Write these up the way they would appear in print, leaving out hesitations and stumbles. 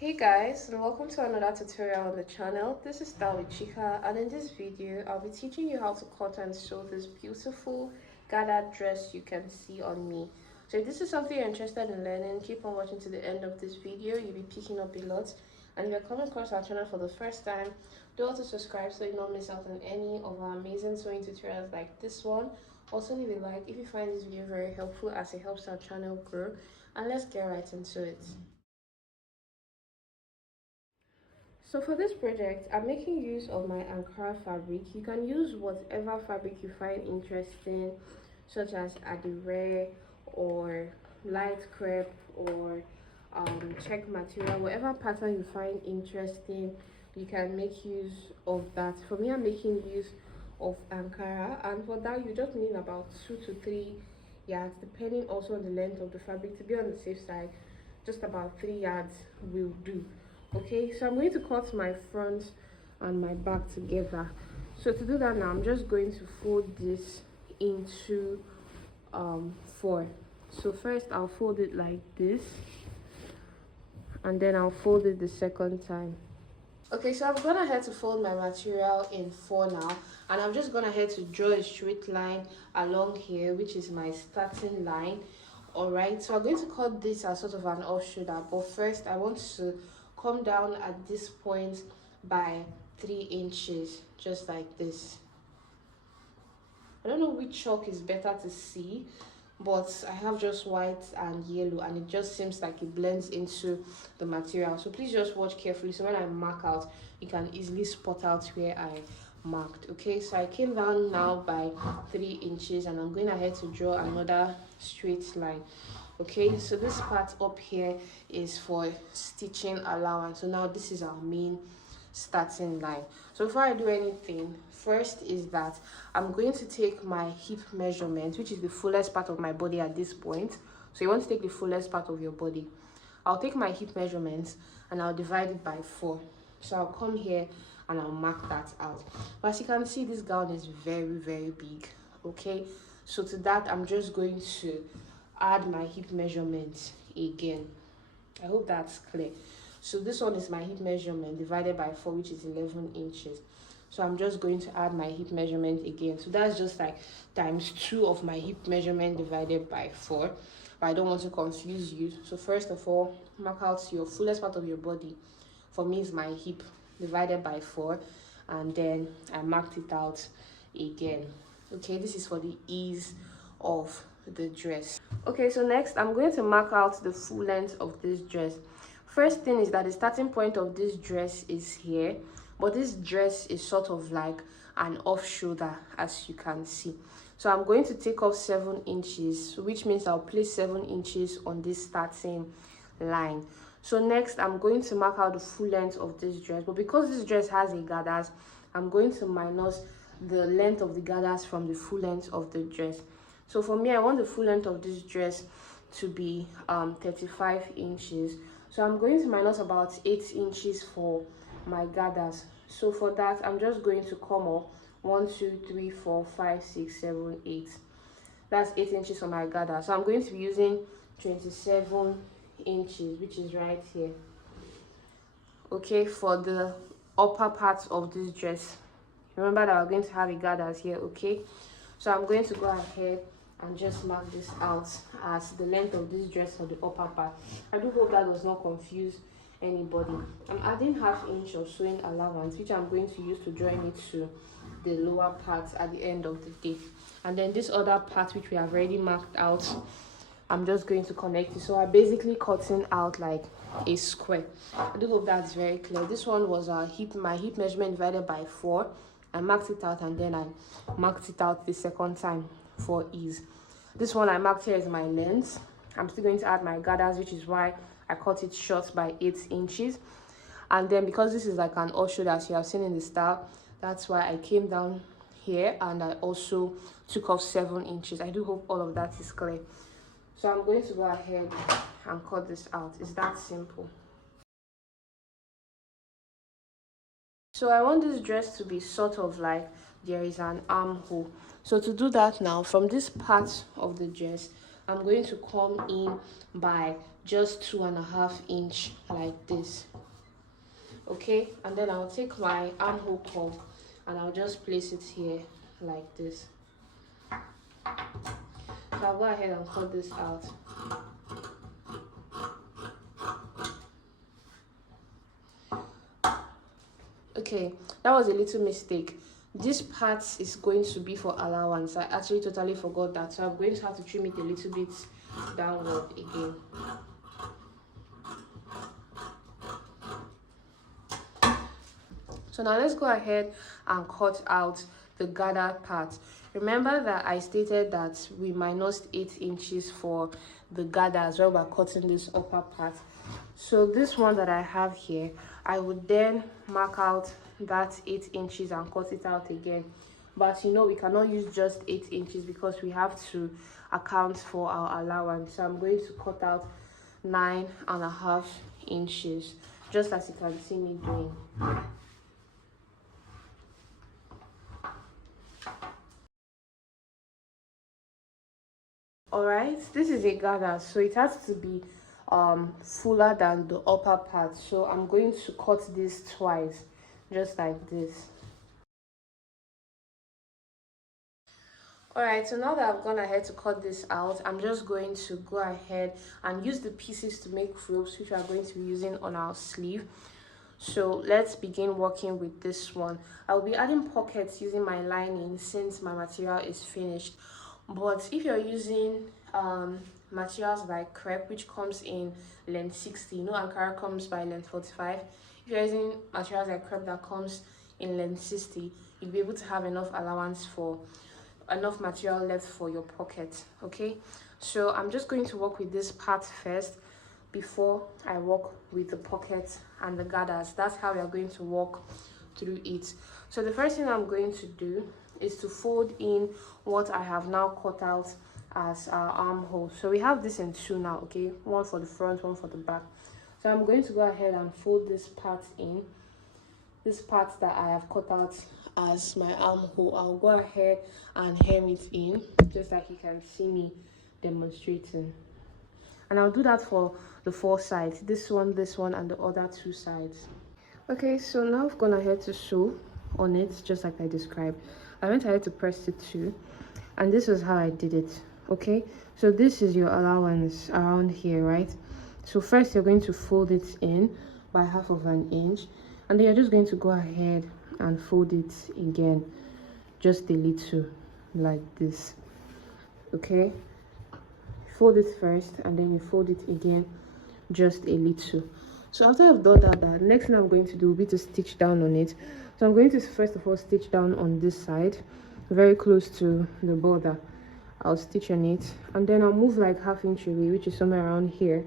Hey guys, and welcome to another tutorial on the channel. This is StyleWithChika, and in this video I'll be teaching you how to cut and sew this beautiful gathered dress you can see on me. So if this is something you're interested in learning, keep on watching to the end of this video. You'll be picking up a lot. And if you're coming across our channel for the first time, do also subscribe so you don't miss out on any of our amazing sewing tutorials like this one. Also leave a like if you find this video very helpful, as it helps our channel grow. And let's get right into it. So for this project, I'm making use of my Ankara fabric. You can use whatever fabric you find interesting, such as airy or light crepe or check material. Whatever pattern you find interesting, you can make use of that. For me, I'm making use of Ankara, and for that you just need about 2 to 3 yards, depending also on the length of the fabric. To be on the safe side, just about 3 yards will do. Okay, so I'm going to cut my front and my back together. So to do that now, I'm just going to fold this into 4. So first I'll fold it like this, and then I'll fold it the second time. Okay, so I've gone ahead to fold my material in 4 now, and I'm just gone ahead to draw a straight line along here, which is my starting line. Alright, so I'm going to cut this as sort of an off shoulder, but first I want to come down at this point by 3 inches, just like this. I don't know which chalk is better to see, but I have just white and yellow, and it just seems like it blends into the material. So please just watch carefully, so when I mark out, you can easily spot out where I marked. Okay, so I came down now by 3 inches, and I'm going ahead to draw another straight line. Okay, so this part up here is for stitching allowance. So now this is our main starting line. So before I do anything, first is that I'm going to take my hip measurement, which is the fullest part of my body at this point. So you want to take the fullest part of your body. I'll take my hip measurements and I'll divide it by 4. So I'll come here and I'll mark that out. But as you can see, this gown is very big. Okay, so to that I'm just going to add my hip measurement again. I hope that's clear. So this one is my hip measurement divided by 4, which is 11 inches. So I'm just going to add my hip measurement again. So that's just like times 2 of my hip measurement divided by 4. But I don't want to confuse you. So first of all, mark out your fullest part of your body. For me, it's my hip divided by 4. And then I marked it out again. Okay, this is for the ease of the dress. Okay, so next I'm going to mark out the full length of this dress. First thing is that the starting point of this dress is here, but this dress is sort of like an off shoulder, as you can see. So I'm going to take off 7 inches, which means I'll place 7 inches on this starting line. So next I'm going to mark out the full length of this dress, but because this dress has a gathers, I'm going to minus the length of the gathers from the full length of the dress. So for me, I want the full length of this dress to be 35 inches. So I'm going to minus about 8 inches for my gathers. So for that, I'm just going to come up 1, 2, 3, 4, 5, 6, 7, 8. That's 8 inches for my gather. So I'm going to be using 27 inches, which is right here. Okay, for the upper part of this dress. Remember that we're going to have a gathers here, okay? So I'm going to go ahead and just mark this out as the length of this dress for the upper part. I do hope that does not confuse anybody. I'm adding ½ inch of sewing allowance, which I'm going to use to join it to the lower part at the end of the day. And then this other part, which we have already marked out, I'm just going to connect it. So I'm basically cutting out like a square. I do hope that's very clear. This one was my hip measurement divided by 4. I marked it out, and then I marked it out the second time for ease. This one I marked here is my length. I'm still going to add my gathers, which is why I cut it short by 8 inches. And then because this is like an off shoulder, as you have seen in the style, that's why I came down here and I also took off 7 inches. I do hope all of that is clear. So I'm going to go ahead and cut this out. It's that simple. So I want this dress to be sort of like there is an armhole. So to do that now, from this part of the dress, I'm going to come in by just 2.5 inch like this. Okay, and then I'll take my armhole curve and I'll just place it here like this. So I'll go ahead and cut this out. Okay, that was a little mistake. This part is going to be for allowance. I actually totally forgot that, so I'm going to have to trim it a little bit downward again. So now let's go ahead and cut out the gather part. Remember that I stated that we minus 8 inches for the gather as well by cutting this upper part. So this one that I have here, I would then mark out that 8 inches and cut it out again. But you know, we cannot use just 8 inches because we have to account for our allowance. So I'm going to cut out 9.5 inches, just as you can see me doing. Alright, this is a gather, so it has to be fuller than the upper part. So I'm going to cut this twice, just like this. Alright, so now that I've gone ahead to cut this out, I'm just going to go ahead and use the pieces to make ropes, which we are going to be using on our sleeve. So let's begin working with this one. I'll be adding pockets using my lining since my material is finished. But if you're using materials like crepe, which comes in length 60, you know Ankara comes by length 45. If you're using materials like crepe that comes in length 60, you'll be able to have enough allowance for enough material left for your pocket. Okay, so I'm just going to work with this part first before I work with the pockets and the gathers. That's how we are going to work through it. So the first thing I'm going to do is to fold in what I have now cut out as our armhole. So we have this in two now, okay, one for the front, one for the back. So I'm going to go ahead and fold this part in, this part that I have cut out as my armhole. I'll go ahead and hem it in, just like you can see me demonstrating. And I'll do that for the 4 sides, this one, and the other 2 sides. Okay, so now I've gone ahead to sew on it, just like I described. I went ahead to press it too, and this is how I did it. Okay, so this is your allowance around here, right? So first you're going to fold it in by 1/2 inch, and then you're just going to go ahead and fold it again, just a little, like this. Okay, fold it first and then you fold it again, just a little. So after I've done that, the next thing I'm going to do will be to stitch down on it. So I'm going to first of all stitch down on this side, very close to the border. I'll stitch on it, and then I'll move like 1/2 inch away, which is somewhere around here,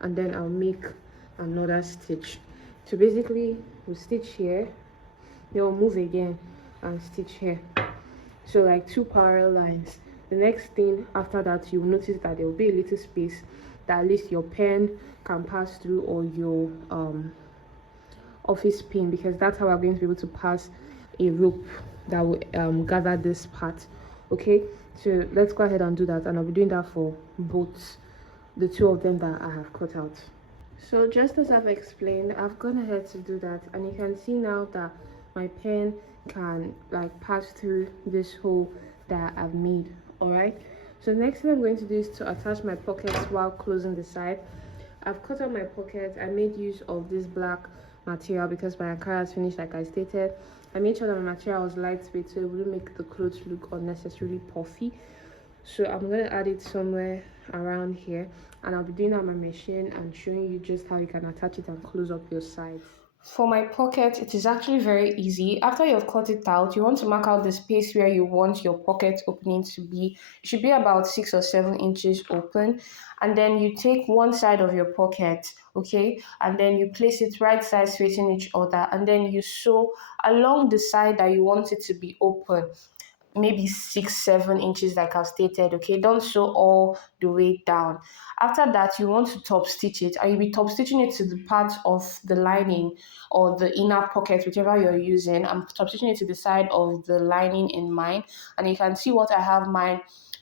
and then I'll make another stitch. So basically we'll stitch here, then we'll move again and stitch here. So like 2 parallel lines. The next thing after that, you'll notice that there will be a little space that at least your pen can pass through, or your office pin, because that's how we're going to be able to pass a rope that will gather this part. Okay, so let's go ahead and do that, and I'll be doing that for both the 2 of them that I have cut out. So just as I've explained, I've gone ahead to do that, and you can see now that my pen can like pass through this hole that I've made. All right, so next thing I'm going to do is to attach my pockets while closing the side. I've cut out my pocket. I made use of this black material because my Ankara is finished, like I stated. I made sure that my material was lightweight so it wouldn't make the clothes look unnecessarily puffy. So I'm going to add it somewhere around here, and I'll be doing that on my machine and showing you just how you can attach it and close up your sides. For my pocket, it is actually very easy. After you've cut it out, you want to mark out the space where you want your pocket opening to be. It should be about 6 or 7 inches open. And then you take one side of your pocket, okay, and then you place it right sides facing each other, and then you sew along the side that you want it to be open, maybe 6-7 inches like I've stated. Okay, don't sew all the way down. After that, you want to top stitch it, and you'll be top stitching it to the part of the lining or the inner pocket, whichever you're using. I'm top stitching it to the side of the lining in mine, and you can see what I have mine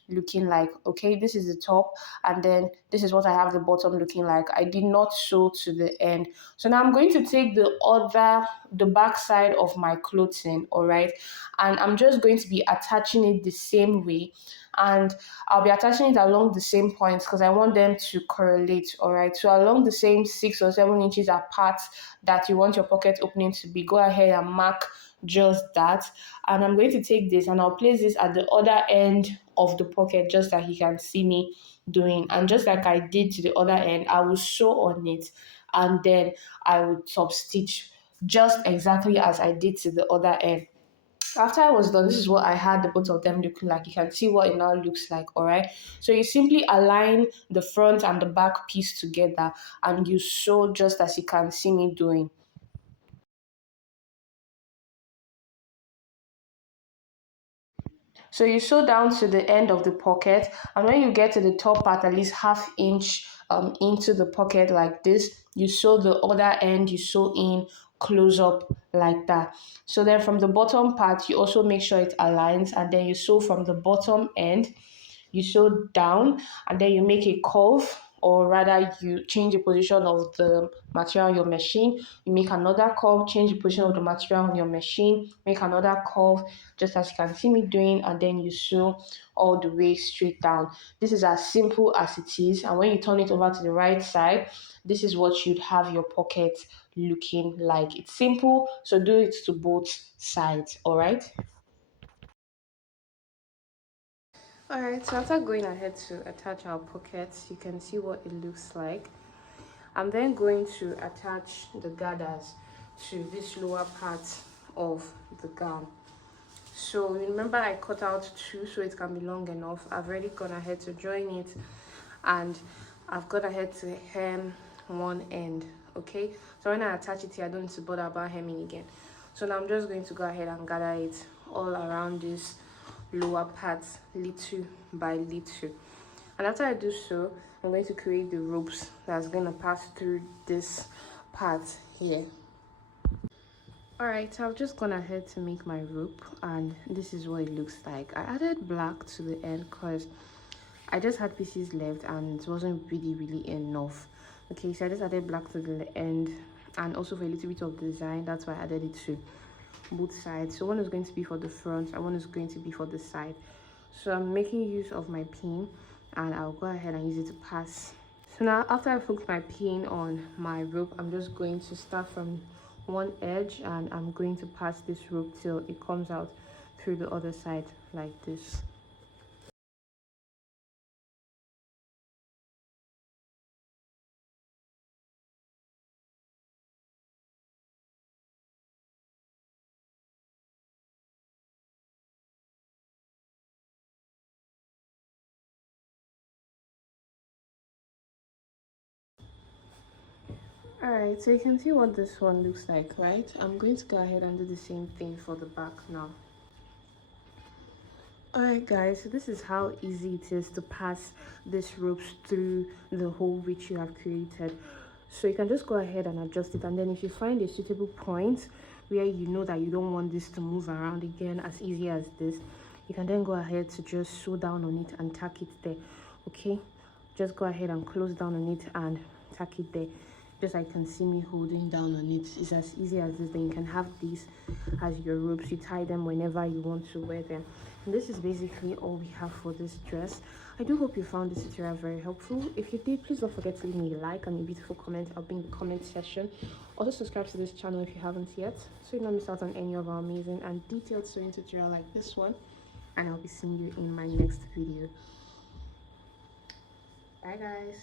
looking like. Okay, this is the top, and then this is what I have the bottom looking like. I did not sew to the end. So now I'm going to take the back side of my clothing, all right, and I'm just going to be attaching it the same way, and I'll be attaching it along the same points because I want them to correlate, all right. So along the same 6 or 7 inches apart that you want your pocket opening to be, go ahead and mark just that. And I'm going to take this and I'll place this at the other end of the pocket just that he can see me doing. And just like I did to the other end, I will sew on it and then I will top stitch just exactly as I did to the other end. After I was done, this is what I had the both of them looking like. You can see what it now looks like, all right. So you simply align the front and the back piece together and you sew just as you can see me doing. So you sew down to the end of the pocket, and when you get to the top part, at least half inch into the pocket like this, you sew the other end, you sew in close up like that. So then from the bottom part, you also make sure it aligns, and then you sew from the bottom end, you sew down, and then you make a curve, or rather you change the position of the material on your machine, you make another curve, change the position of the material on your machine, make another curve just as you can see me doing, and then you sew all the way straight down. This is as simple as it is, and when you turn it over to the right side, this is what you'd have your pocket looking like. It's simple, so do it to both sides, all right. Alright, so after going ahead to attach our pockets, you can see what it looks like. I'm then going to attach the gathers to this lower part of the gown. So remember I cut out 2 so it can be long enough. I've already gone ahead to join it and I've gone ahead to hem one end, okay? So when I attach it here, I don't need to bother about hemming again. So now I'm just going to go ahead and gather it all around this lower part little by little, and after I do so, I'm going to create the ropes that's going to pass through this part here. Alright, so I've just gone ahead to make my rope, and this is what it looks like. I added black to the end because I just had pieces left and it wasn't really enough. Okay, so I just added black to the end, and also for a little bit of design, that's why I added it to both sides. So one is going to be for the front and one is going to be for the side. So I'm making use of my pin and I'll go ahead and use it to pass. So now after I've hooked my pin on my rope, I'm just going to start from one edge and I'm going to pass this rope till it comes out through the other side like this. Alright, so you can see what this one looks like, right? I'm going to go ahead and do the same thing for the back now. Alright guys, so this is how easy it is to pass this ropes through the hole which you have created. So you can just go ahead and adjust it, and then if you find a suitable point where you know that you don't want this to move around again as easy as this, you can then go ahead to just sew down on it and tack it there. Okay, just go ahead and close down on it and tack it there. Just like you can see me holding down on it. It's as easy as this. Then you can have these as your ropes. You tie them whenever you want to wear them. And this is basically all we have for this dress. I do hope you found this tutorial very helpful. If you did, please don't forget to leave me a like and a beautiful comment. I'll be in the comment section. Also subscribe to this channel if you haven't yet, so you don't miss out on any of our amazing and detailed sewing tutorial like this one. And I'll be seeing you in my next video. Bye guys.